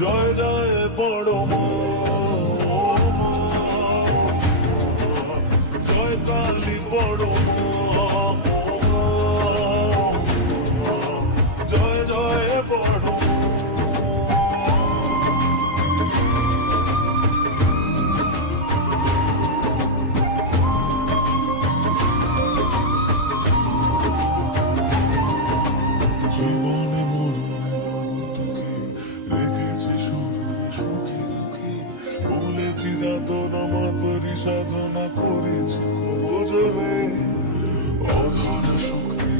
জয় জয় বড় মা, জয় কালী বড় মা, জয় জয় বড় মা। জীবনে মরণে মগতকে রেখেছি স্মরণে সুখী দুঃখী, বলেছি যাতনা মাতরি সাধনা করেছি ভোজনে অধরা শক্তি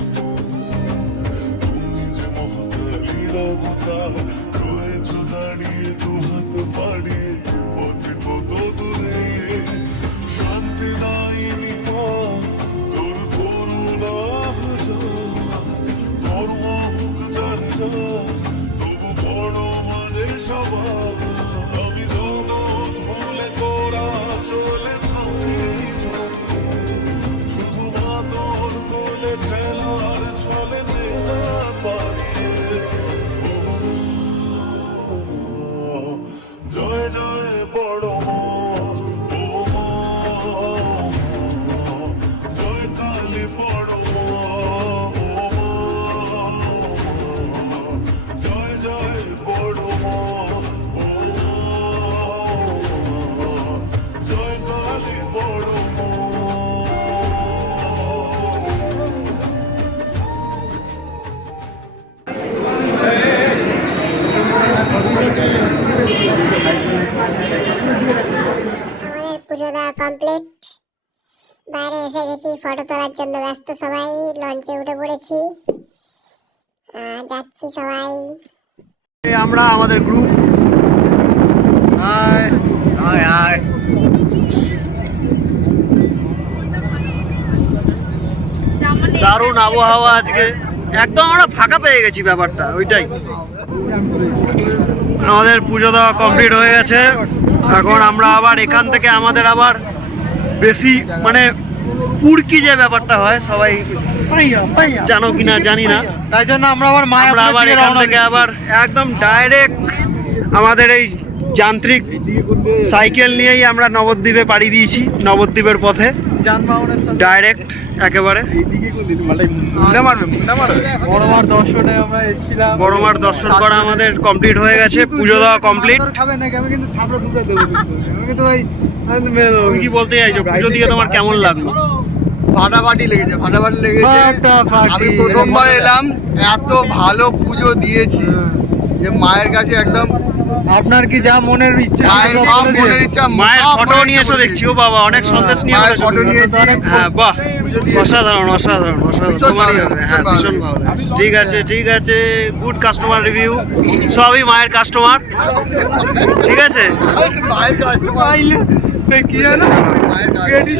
তুমি যে মহাকালীর অবতার, রয়েছ দাঁড়িয়ে দুহাত বাড়িয়ে পথে কত দূরে, শান্তি দায়নি মা তোর করুণা হাজার, ধর্ম হোক যার যার তবু বড় মাঝে সবার, আমি জগৎ ভুলে তোরা চলে থাকি শুধু মা তোর কোলে খেলার ছলে মেধা পাড়িয়ে। জয় জয় বড় মা, ও মা, জয় কালী বড় মা, ও মা, জয় জয় বড় মা, ও মা, জয় কালী বড় মা। আমাদের পুজো দেওয়া কমপ্লিট। বাইরে এসে গেছি, ফটো তোলার জন্য ব্যস্ত সবাই। লঞ্চে উঠে পড়েছি, যাচ্ছি সবাই। আমরা আমাদের গ্রুপ দারুণ আবহাওয়া আজকে, একদম আমরা ফাঁকা পেয়ে গেছি, ব্যাপারটা ওইটাই। আমাদের পুজো দেওয়া কমপ্লিট হয়ে গেছে। এখন আমরা আবার এখান থেকে আমাদের আবার বেশি মানে পুরকি যে ব্যাপারটা হয়, সবাই জানো কিনা জানি না, তাই জন্য আমরা আবার এখান থেকে আবার একদম ডাইরেক্ট আমাদের এই যান্ত্রিক সাইকেল নিয়েই আমরা নবদ্বীপে পাড়ি দিয়েছি। নবদ্বীপের পথে ডাইরেক্ট একেবারে বড়মার দর্শন করা আমাদের কমপ্লিট হয়ে গেছে। পুজো দেওয়া কমপ্লিট। তুমি কি বলতে চাইছো, পুজো দিয়ে তোমার কেমন লাগলো? ফাটাফাটি লেগেছে, ফাটাফাটি লেগেছে। আমি প্রথমবার এলাম, এত ভালো পুজো দিয়েছি যে মায়ের কাছে একদম আপনার কি যা মনের ইচ্ছা, মনের ইচ্ছা। মায়ের ফটো নিয়ে এসো দেখছি। ও বাবা, অনেক সন্দেশ নিয়ে মায়ের ফটো নিয়েছি। হ্যাঁ, বাহ, অসাধারণ অসাধারণ অসাধারণ। ভীষণ ভালো তোমারই হবে। হ্যাঁ, ভীষণ ভীষণ ভালো। ঠিক আছে ঠিক আছে, গুড কাস্টমার রিভিউ। সবই মায়ের কাস্টমার, ঠিক আছে। মায়ের কাছে কি জানো মায়ের কাছে